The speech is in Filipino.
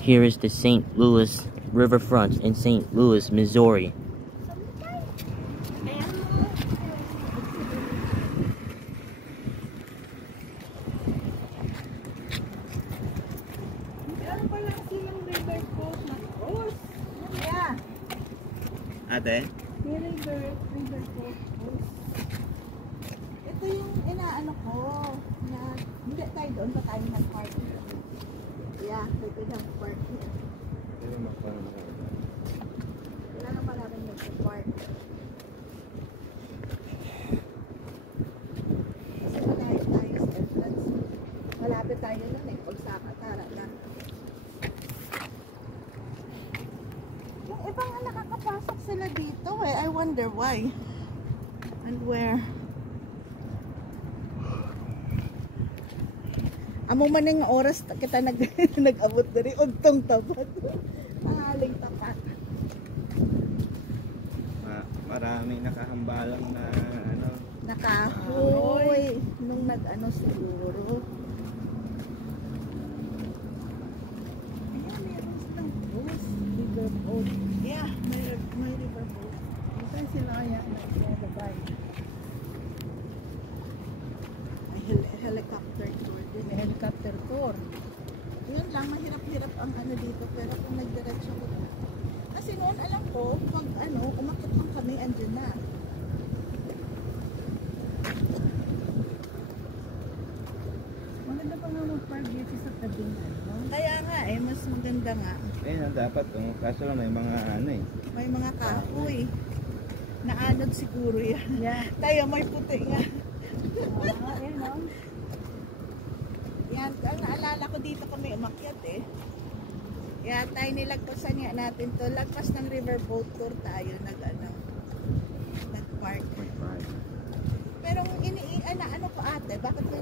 Here is the St. Louis riverfront in St. Louis, Missouri. Ate? Ito yung inaano ko na hindi tayo doon pa tayo nag-park. Yeah, ito yung park. Wala na maraming nag-park. Kasi malayo tayo sa entrance. Malapit tayo nun eh. Pagsaka, tara na. Yung ibang nakakapasok sila dito eh. I wonder why. And where? Amo man ng oras kita nag-abot diri ugtong tapat. Tangaling tapat. Maraming nakahambalang na ano. Nakahoy nung nag-ano siguro. Ayan, meron silang bus. River boat. Yeah, may river boat. Saan sila kaya nagbabay? Helicopter tour din. May helicopter tour. Yun lang, mahirap-hirap ang ano dito. Pero kung nagdiretso ko na. Kasi noon alam ko, pag ano, umakit lang kami, andyan na. Maganda pa nga mag-park dito sa tabing ano. Kaya nga eh, mas maganda nga. Ayun, dapat kung kaso lang may mga ano eh. May mga kahoy. Naanod siguro yan. Yeah. Tayo may puti nga. Ayan o. Yan, ang naalala ko dito kami umakyat eh. Yan, tayo nilagpasan nga natin to. Lagpas ng riverboat tour tayo nag-park. Pero ano ko ate, bakit may